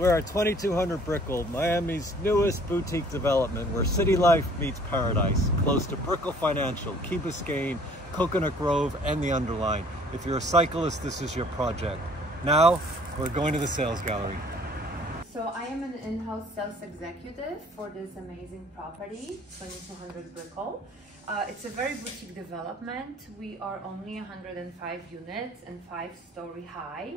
We're at 2200 Brickell, Miami's newest boutique development where city life meets paradise, close to Brickell Financial, Key Biscayne, Coconut Grove, and the Underline. If you're a cyclist, this is your project. Now, we're going to the sales gallery. So I am an in-house sales executive for this amazing property, 2200 Brickell. It's a very boutique development. We are only 105 units and 5-story high.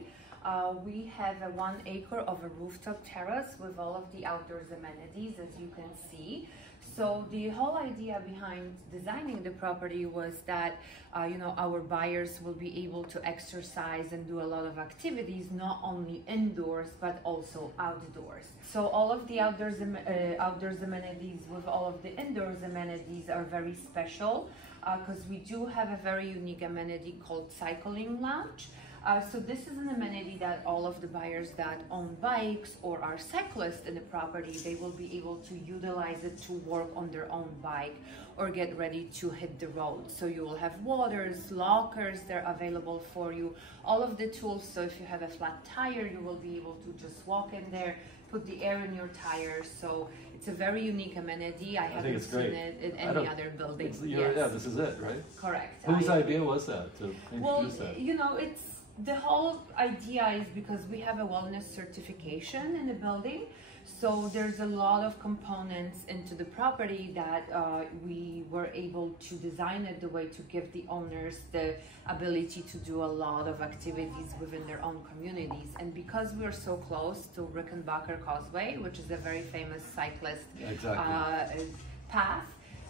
We have a 1 acre of a rooftop terrace with all of the outdoors amenities, as you can see. So the whole idea behind designing the property was that our buyers will be able to exercise and do a lot of activities, not only indoors but also outdoors. So all of the outdoors amenities with all of the indoors amenities are very special because we do have a very unique amenity called cycling lounge. So this is an amenity that all of the buyers that own bikes or are cyclists in the property, they will be able to utilize it to work on their own bike or get ready to hit the road. So you will have waters, lockers, they're available for you, all of the tools. So if you have a flat tire, you will be able to just walk in there, put the air in your tires. So it's a very unique amenity. I haven't seen it in any other building. Yes. Yeah, this is it, right? Correct. Whose idea was that to introduce that? The whole idea is because we have a wellness certification in the building, so there's a lot of components into the property that we were able to design it the way to give the owners the ability to do a lot of activities within their own communities. And because we're so close to Rickenbacker Causeway, which is a very famous cyclist path,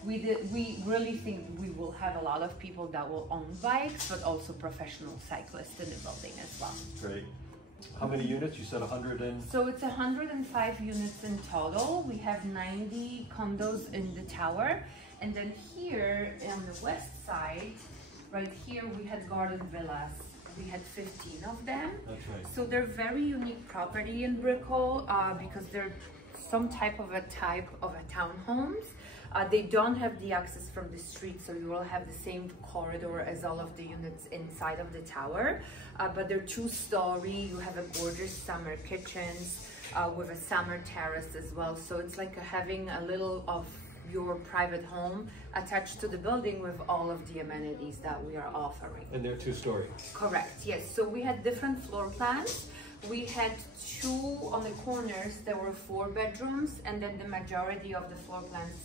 we really think we will have a lot of people that will own bikes, but also professional cyclists in the building as well. Great. How many units? You said 100 and... So it's 105 units in total. We have 90 condos in the tower. And then here on the west side, right here, we had garden villas. We had 15 of them. That's right. So they're very unique property in Brickell because they're some type of a townhomes. They don't have the access from the street, so you will have the same corridor as all of the units inside of the tower. But they're 2-story. You have a gorgeous summer kitchens with a summer terrace as well. So it's like having a little of your private home attached to the building with all of the amenities that we are offering. And they're 2-story. Correct, yes. So we had different floor plans. We had 2 on the corners. There were 4 bedrooms, and then the majority of the floor plans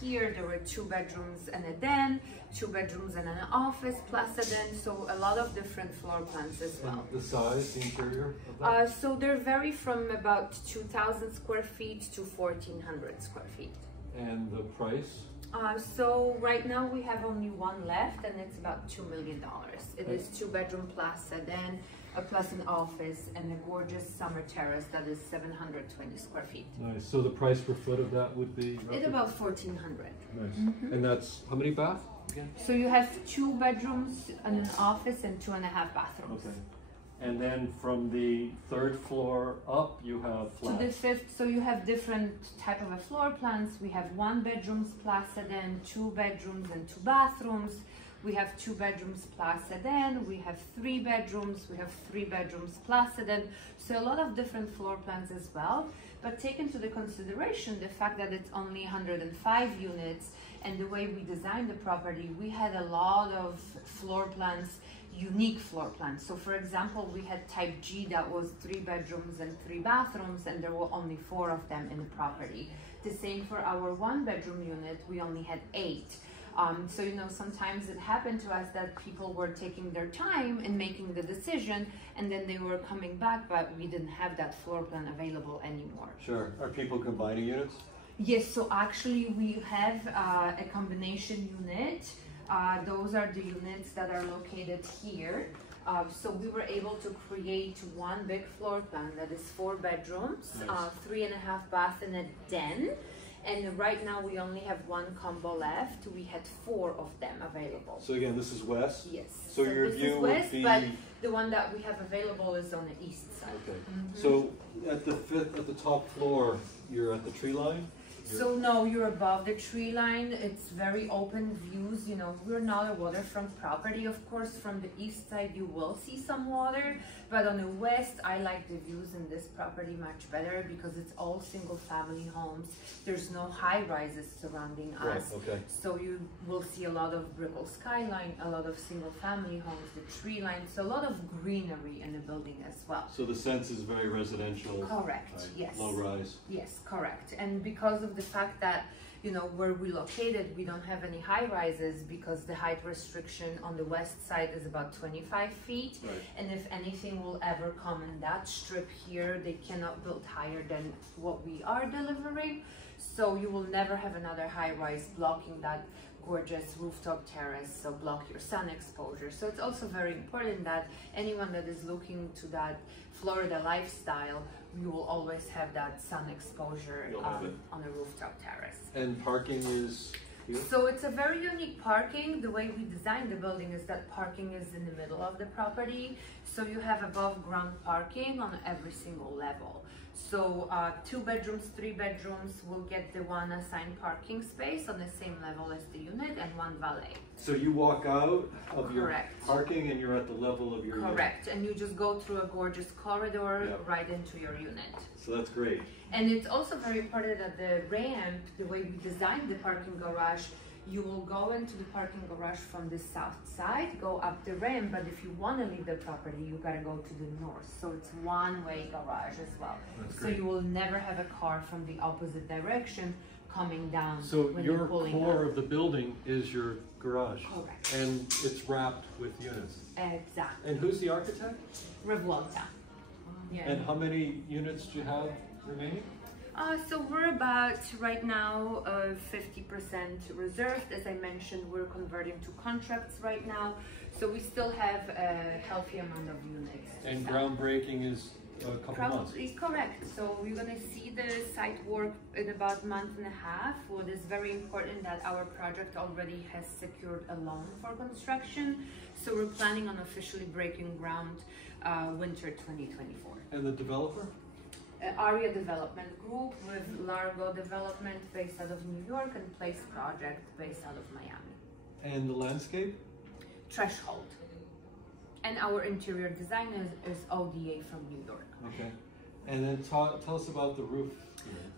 here, there were 2 bedrooms and a den, 2 bedrooms and an office plus a den, so a lot of different floor plans as well. And the size, the interior of that? So they vary from about 2,000 square feet to 1,400 square feet. And the price? So right now we have only 1 left, and it's about $2 million. It is 2-bedroom plus a den, plus an office, and a gorgeous summer terrace that is 720 square feet. Nice. So the price per foot of that would be? It's about 1,400. Nice. And that's how many bath again? So you have 2 bedrooms and an office and 2.5 bathrooms. Okay. And then from the 3rd floor up, you have flats. To the 5th, so you have different type of a floor plans. We have 1 bedrooms plus a den, 2 bedrooms and 2 bathrooms. We have 2 bedrooms plus a den. We have 3 bedrooms. We have 3 bedrooms plus a den. So a lot of different floor plans as well. But take into the consideration the fact that it's only 105 units, and the way we designed the property, we had a lot of floor plans, unique floor plans. So for example, we had type G that was 3 bedrooms and 3 bathrooms, and there were only 4 of them in the property. The same for our 1-bedroom unit, we only had 8. So sometimes it happened to us that people were taking their time in making the decision, and then they were coming back, but we didn't have that floor plan available anymore. Sure. Are people combining units? Yes, so actually we have a combination unit. Those are the units that are located here. So we were able to create 1 big floor plan that is 4 bedrooms, nice. 3.5 bath and a den. And right now we only have 1 combo left. We had 4 of them available. So again, this is west? Yes. So your this view is west, would be... but the one that we have available is on the east side. Okay. So at the top floor, you're at the tree line? So no, you're above the tree line. It's very open views. You know, we're not a waterfront property. Of course, from the east side, you will see some water. But on the west, I like the views in this property much better because it's all single family homes. There's no high rises surrounding us. Right, okay. So you will see a lot of Brickell skyline, a lot of single family homes, the tree line. So a lot of greenery in the building as well. So the sense is very residential. Correct, right? yes. Low rise. Yes, correct. And because of the fact that, you know, where we located, we don't have any high rises because the height restriction on the west side is about 25 feet. Right. And if anything will ever come in that strip here, they cannot build higher than what we are delivering. So you will never have another high rise blocking that gorgeous rooftop terrace, so block your sun exposure. So it's also very important that anyone that is looking to that Florida lifestyle, you will always have that sun exposure on a rooftop terrace. And parking is here? So it's a very unique parking. The way we designed the building is that parking is in the middle of the property. So you have above ground parking on every single level. So 2 bedrooms, 3 bedrooms will get the one assigned parking space on the same level as the unit and 1 valet. So you walk out of your Correct. parking and you're at the level of your Correct, unit. and you just go through a gorgeous corridor Yep. right into your unit. So that's great. And it's also very important that the ramp, the way we designed the parking garage, you will go into the parking garage from the south side, go up the ramp, but if you want to leave the property, you gotta go to the north. So it's one-way garage as well. That's So great. you will never have a car from the opposite direction coming down So when your you're pulling core up. of the building is your garage. Correct. And it's wrapped with units. Exactly. And who's the architect? Revuelta. Yeah. And how many units do you have remaining? So we're about right now 50% reserved. As I mentioned, we're converting to contracts right now. So we still have a healthy amount of units. And groundbreaking is a couple months. Probably correct. So we're going to see the site work in about a month and a half. What is very important that our project already has secured a loan for construction. So we're planning on officially breaking ground winter 2024. And the developer? Area Development Group with Largo Development based out of New York and Place Project based out of Miami. And the landscape? Threshold. And our interior design is ODA from New York. Okay. And then tell us about the roof.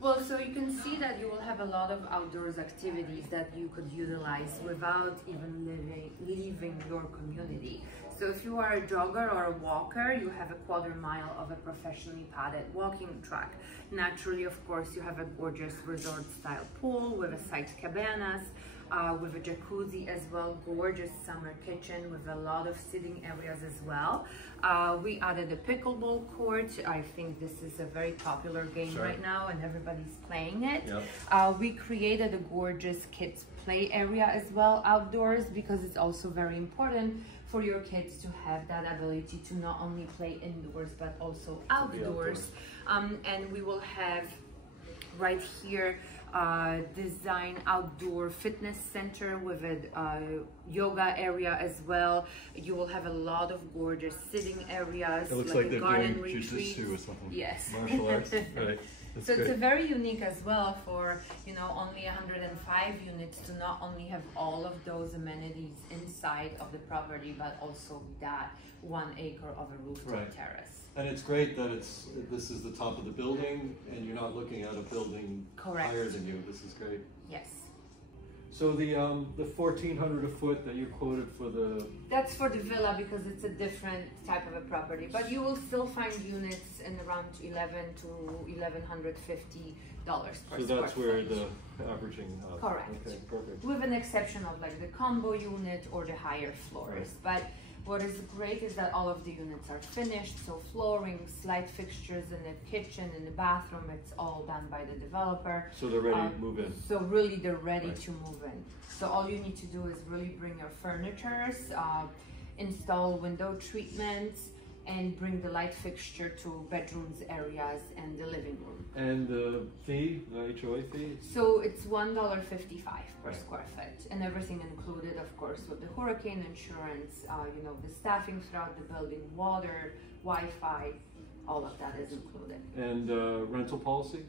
Well, so you can see that you will have a lot of outdoors activities that you could utilize without even leaving your community. So if you are a jogger or a walker, you have a 1/4 mile of a professionally padded walking track. Naturally, of course, you have a gorgeous resort-style pool with a side cabanas, with a jacuzzi as well, gorgeous summer kitchen with a lot of sitting areas as well. We added a pickleball court. I think this is a very popular game right now and everybody's playing it. Yep. We created a gorgeous kids play area as well outdoors because it's also very important for your kids to have that ability to not only play indoors but also outdoors. And we will have right here design outdoor fitness center with a yoga area as well. You will have a lot of gorgeous sitting areas. It looks like they're garden doing retreats. jiu-jitsu or something. Yes. Martial arts. Right. That's So great. it's a very unique as well for, you know, only 105 units to not only have all of those amenities inside of the property, but also that 1 acre of a rooftop terrace. And it's great that this is the top of the building and you're not looking at a building higher than you. This is great. Yes. So the 1,400 a foot that you quoted for the... That's for the villa because it's a different type of a property, but you will still find units in around $1,100 to $1,150 per square So that's where foot. the averaging... Correct. Okay, perfect. With an exception of like the combo unit or the higher floors. But what is great is that all of the units are finished, so flooring, light fixtures in the kitchen, in the bathroom, it's all done by the developer. So they're ready to move in. So really they're ready to move in. So all you need to do is really bring your furnitures, install window treatments, and bring the light fixture to bedrooms, areas, and the living room. And the fee, the HOA fee? So it's $1.55 per square foot, and everything included, of course, with the hurricane insurance, you know, the staffing throughout the building, water, Wi-Fi, all of that is included. And rental policy?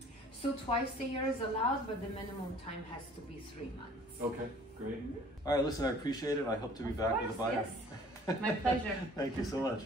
So twice a year is allowed, but the minimum time has to be 3 months. Okay, great. All right, listen, I appreciate it. I hope to be back with a buyer. Yes. My pleasure. Thank you so much.